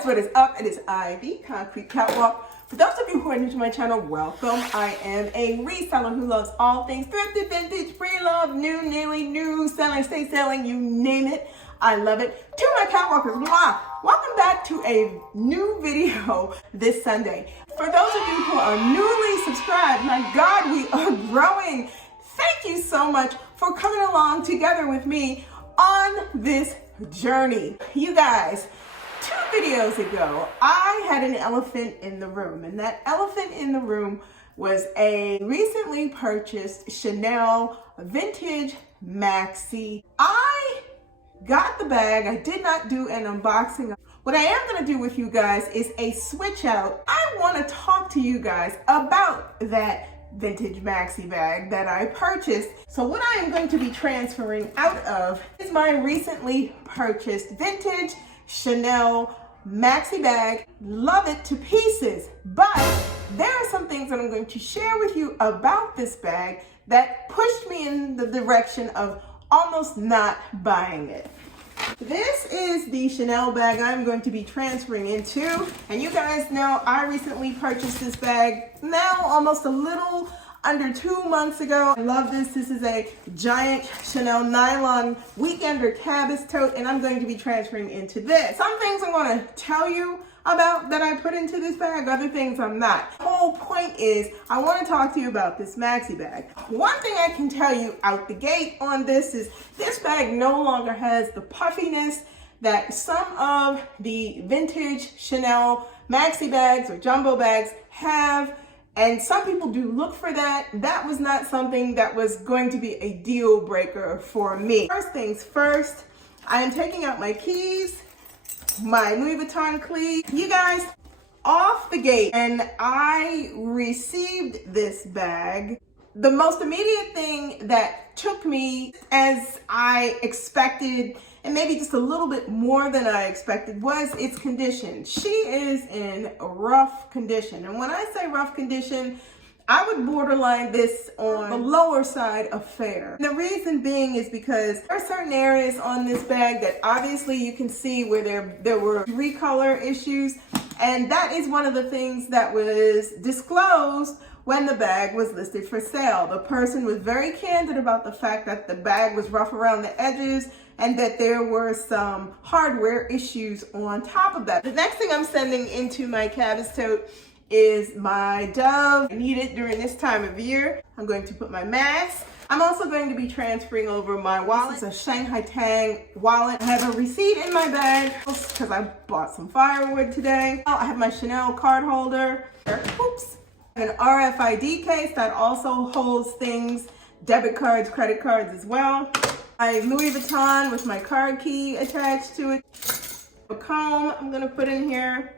guys, what is up? It is I, the Concrete Catwalk. For those of you who are new to my channel, welcome. I am a reseller who loves all things thrifted, vintage, pre-loved, new, nearly new, selling, stay selling, you name it. I love it. To my catwalkers, welcome back to a new video this Sunday. For those of you who are newly subscribed, my God, we are growing. Thank you so much for coming along together with me on this journey. You guys, 2 videos ago, I had an elephant in the room, and that elephant in the room was a recently purchased Chanel Vintage Maxi. I got the bag. I did not do an unboxing. What I am going to do with you guys is a switch out. I want to talk to you guys about that Vintage Maxi bag that I purchased. So what I am going to be transferring out of is my recently purchased Vintage Chanel Maxi bag. Love it to pieces, but there are some things that I'm going to share with you about this bag that pushed me in the direction of almost not buying it. This is the Chanel bag I'm going to be transferring into, and you guys know I recently purchased this bag now almost a little under 2 months ago. I love this. This is a giant Chanel nylon weekender cabas tote, and I'm going to be transferring into this. Some things I want to tell you about that I put into this bag, other things I'm not. The whole point is I want to talk to you about this maxi bag. One thing I can tell you out the gate on this is this bag no longer has the puffiness that some of the vintage Chanel maxi bags or jumbo bags have. And some people do look for that. That was not something that was going to be a deal breaker for me. First things first, I am taking out my keys, my Louis Vuitton sleeve. You guys, off the gate, and I received this bag. The most immediate thing that took me as I expected, and maybe just a little bit more than I expected, was its condition. She is in rough condition. And when I say rough condition, I would borderline this on the lower side of fair. And the reason being is because there are certain areas on this bag that obviously you can see where there were recolor issues. And that is one of the things that was disclosed when the bag was listed for sale. The person was very candid about the fact that the bag was rough around the edges and that there were some hardware issues on top of that. The next thing I'm sending into my cabas tote is my Dove. I need it during this time of year. I'm going to put my mask. I'm also going to be transferring over my wallet. It's a Shanghai Tang wallet. I have a receipt in my bag because I bought some firewood today. I have my Chanel card holder. Oops. An RFID case that also holds things, debit cards, credit cards as well. My Louis Vuitton with my card key attached to it. A comb I'm gonna put in here.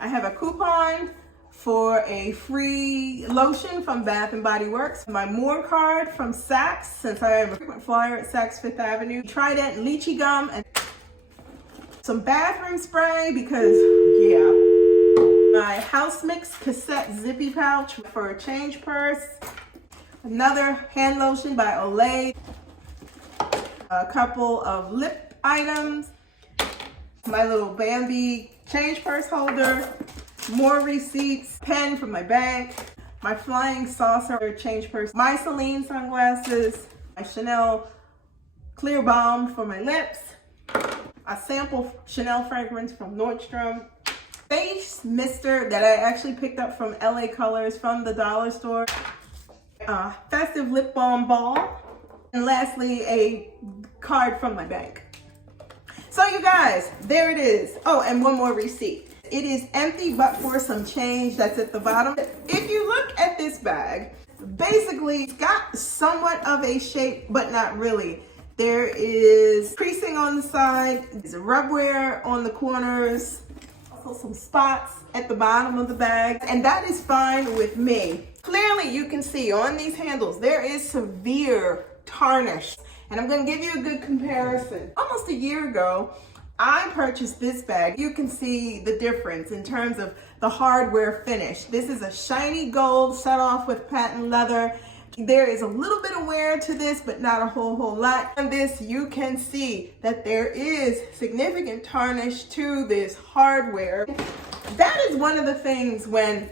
I have a coupon for a free lotion from Bath & Body Works. My More card from Saks, since I am a frequent flyer at Saks Fifth Avenue. Trident lychee gum and some bathroom spray because, yeah. My House Mix cassette zippy pouch for a change purse. Another hand lotion by Olay. A couple of lip items. My little Bambi change purse holder. More receipts. Pen from my bank. My Flying Saucer change purse. My Celine sunglasses. My Chanel clear balm for my lips. A sample Chanel fragrance from Nordstrom. Face mister that I actually picked up from LA Colors from the dollar store. Festive lip balm ball. And lastly, a card from my bank. So you guys, there it is. Oh, and one more receipt. It is empty but for some change that's at the bottom. If you look at this bag, basically it's got somewhat of a shape, but not really. There is creasing on the side. There's a rubware on the corners. Some spots at the bottom of the bag, and that is fine with me. Clearly you can see on these handles there is severe tarnish, and I'm going to give you a good comparison. Almost a year ago I purchased this bag. You can see the difference in terms of the hardware finish. This is a shiny gold set off with patent leather There is a little bit of wear to this, but not a whole lot. On this, you can see that there is significant tarnish to this hardware. That is one of the things when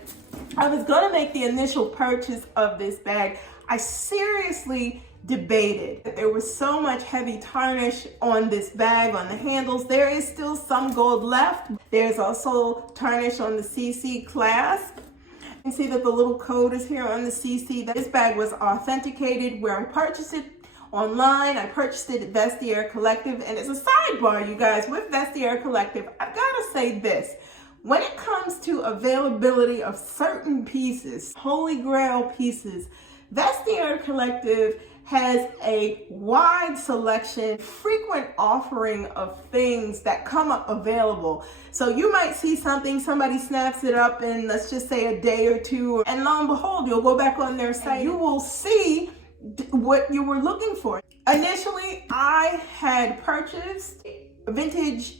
I was gonna make the initial purchase of this bag, I seriously debated. There was so much heavy tarnish on this bag, on the handles. There is still some gold left. There's also tarnish on the CC clasp. You can see that the little code is here on the CC. This bag was authenticated where I purchased it online. I purchased it at Vestiaire Collective. And as a sidebar, you guys, with Vestiaire Collective, I've gotta say this. When it comes to availability of certain pieces, holy grail pieces, Vestiaire Collective has a wide selection, frequent offering of things that come up available. So you might see something, somebody snaps it up in, let's just say, a day or two, and lo and behold, you'll go back on their site, you will see what you were looking for. Initially, I had purchased a vintage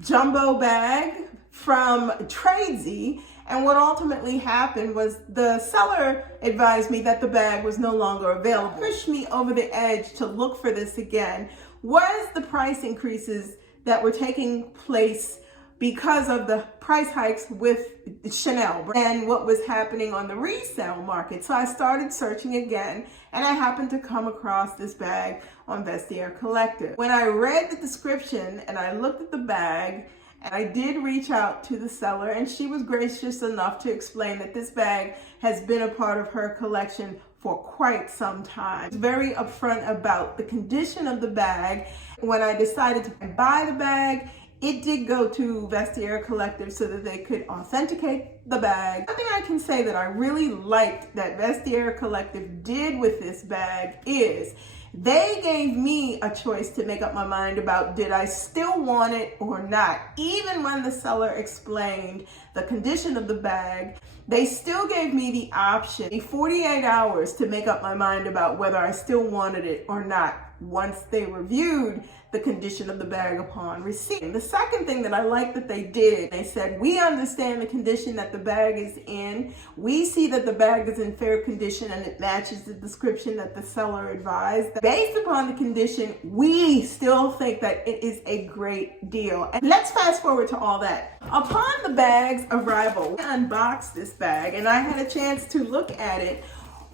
jumbo bag from Tradesy, and what ultimately happened was the seller advised me that the bag was no longer available. What pushed me over the edge to look for this again was the price increases that were taking place because of the price hikes with Chanel and what was happening on the resale market. So I started searching again, and I happened to come across this bag on Vestiaire Collective. When I read the description and I looked at the bag, and I did reach out to the seller, and she was gracious enough to explain that this bag has been a part of her collection for quite some time. Very upfront about the condition of the bag. When I decided to buy the bag, it did go to Vestiaire Collective so that they could authenticate the bag. Something I can say that I really liked that Vestiaire Collective did with this bag is they gave me a choice to make up my mind about did I still want it or not. Even when the seller explained the condition of the bag, they still gave me the option, 48 hours to make up my mind about whether I still wanted it or not once they reviewed the condition of the bag upon receipt. The second thing that I like that they did, they said, we understand the condition that the bag is in. We see that the bag is in fair condition and it matches the description that the seller advised. Based upon the condition, we still think that it is a great deal. And let's fast forward to all that. Upon the bag's arrival, I unboxed this bag and I had a chance to look at it.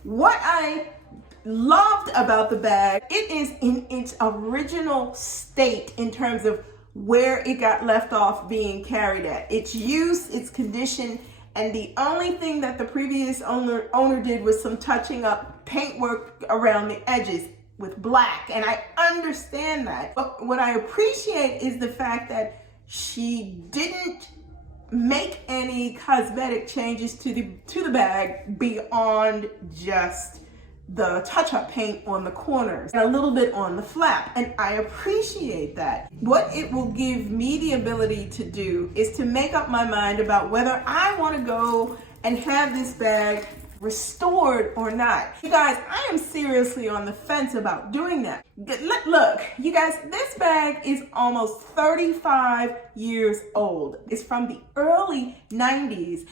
What I loved about the bag, it is in its original state in terms of where it got left off being carried at. Its use, its condition, and the only thing that the previous owner did was some touching up paintwork around the edges with black, and I understand that. But what I appreciate is the fact that she didn't make any cosmetic changes to the bag beyond just the touch-up paint on the corners and a little bit on the flap, and I appreciate that. What it will give me the ability to do is to make up my mind about whether I want to go and have this bag restored or not. You guys, I am seriously on the fence about doing that. Look, you guys, this bag is almost 35 years old. It's from the early 90s.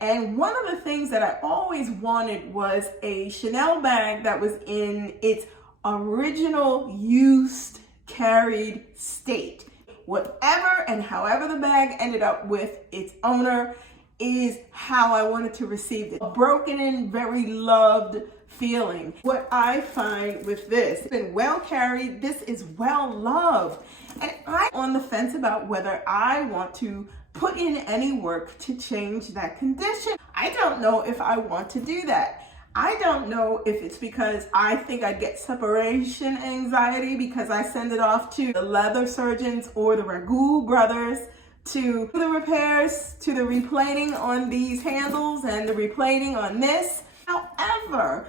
And one of the things that I always wanted was a Chanel bag that was in its original used carried state. Whatever and however the bag ended up with its owner is how I wanted to receive it. A broken and very loved feeling. What I find with this, it's been well carried, this is well loved. And I'm on the fence about whether I want to put in any work to change that condition. I don't know if I want to do that. I don't know if it's because I think I'd get separation anxiety because I send it off to the leather surgeons or the Ragu brothers to do the repairs, to the replating on these handles and the replating on this. However,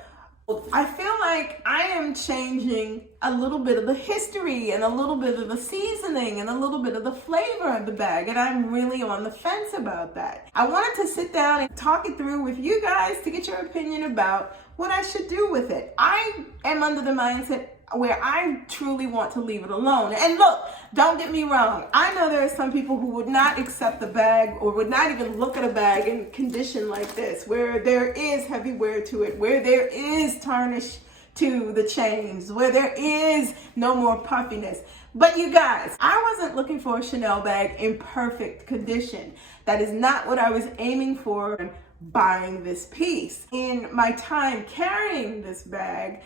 I feel like I am changing a little bit of the history and a little bit of the seasoning and a little bit of the flavor of the bag, and I'm really on the fence about that. I wanted to sit down and talk it through with you guys to get your opinion about what I should do with it. I am under the mindset where I truly want to leave it alone. And look, don't get me wrong. I know there are some people who would not accept the bag or would not even look at a bag in condition like this, where there is heavy wear to it, where there is tarnish to the chains, where there is no more puffiness. But you guys, I wasn't looking for a Chanel bag in perfect condition. That is not what I was aiming for buying this piece. In my time carrying this bag,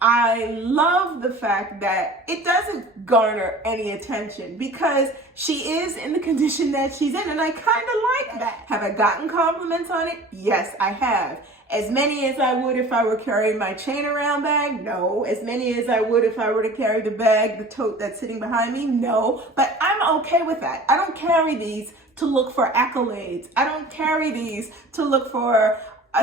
I love the fact that it doesn't garner any attention because she is in the condition that she's in, and I kind of like that. Have I gotten compliments on it? Yes, I have. As many as I would if I were carrying my chain around bag? No. As many as I would if I were to carry the bag, the tote that's sitting behind me? No. But I'm okay with that. I don't carry these to look for accolades. I don't carry these to look for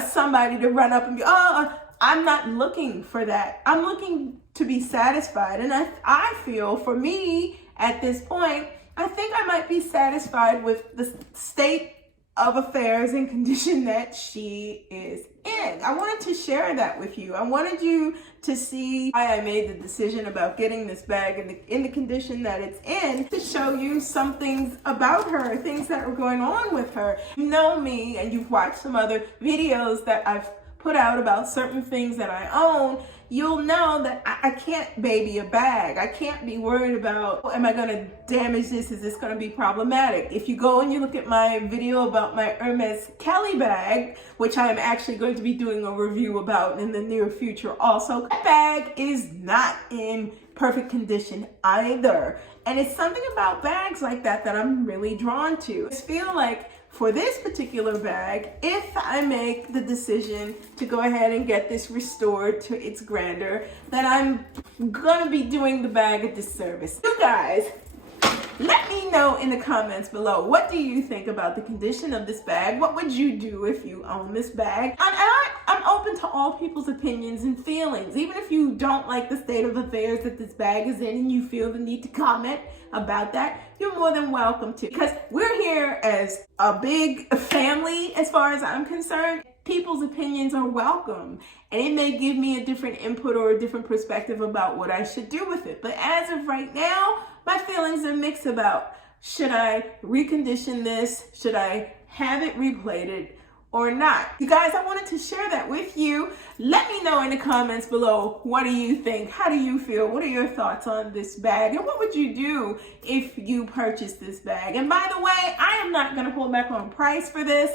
somebody to run up and be, oh, I'm not looking for that. I'm looking to be satisfied. And I feel for me at this point, I think I might be satisfied with the state of affairs and condition that she is in. I wanted to share that with you. I wanted you to see why I made the decision about getting this bag in the condition that it's in, to show you some things about her, things that are going on with her. You know me, and you've watched some other videos that I've put out about certain things that I own. You'll know that I can't baby a bag. I can't be worried about, oh, am I gonna damage this? Is this gonna be problematic? If you go and you look at my video about my Hermes Kelly bag, which I am actually going to be doing a review about in the near future also, that bag is not in perfect condition either. And it's something about bags like that that I'm really drawn to. I feel like for this particular bag, if I make the decision to go ahead and get this restored to its grandeur, then I'm gonna be doing the bag a disservice. You guys, let me know in the comments below, what do you think about the condition of this bag? What would you do if you own this bag? And I'm open to all people's opinions and feelings. Even if you don't like the state of affairs that this bag is in and you feel the need to comment about that, you're more than welcome to. Because we're here as a big family as far as I'm concerned. People's opinions are welcome, and it may give me a different input or a different perspective about what I should do with it. But as of right now, my feelings are mixed about, should I recondition this? Should I have it replated or not? You guys, I wanted to share that with you. Let me know in the comments below, what do you think? How do you feel? What are your thoughts on this bag? And what would you do if you purchased this bag? And by the way, I am not gonna hold back on price for this.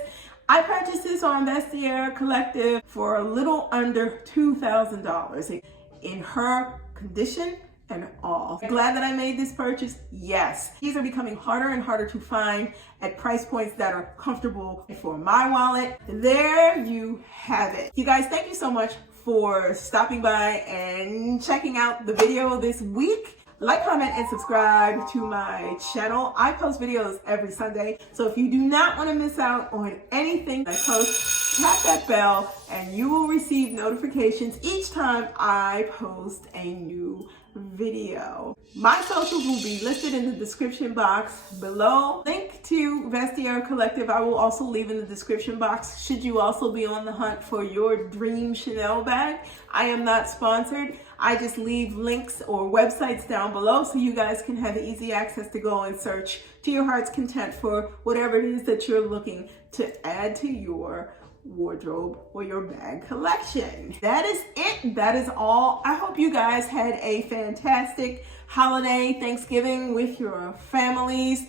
I purchased this on Vestiaire Collective for a little under $2,000 in her condition and all. Glad that I made this purchase? Yes. These are becoming harder and harder to find at price points that are comfortable for my wallet. There you have it. You guys, thank you so much for stopping by and checking out the video this week. Like, comment, and subscribe to my channel. I post videos every Sunday, so if you do not want to miss out on anything I post, tap that bell and you will receive notifications each time I post a new video. My socials will be listed in the description box below. Link to Vestiaire Collective I will also leave in the description box, should you also be on the hunt for your dream Chanel bag. I am not sponsored. I just leave links or websites down below so you guys can have easy access to go and search to your heart's content for whatever it is that you're looking to add to your wardrobe or your bag collection. That is it. That is all. I hope you guys had a fantastic holiday Thanksgiving with your families.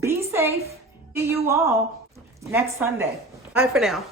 Be safe. See you all next Sunday. Bye for now.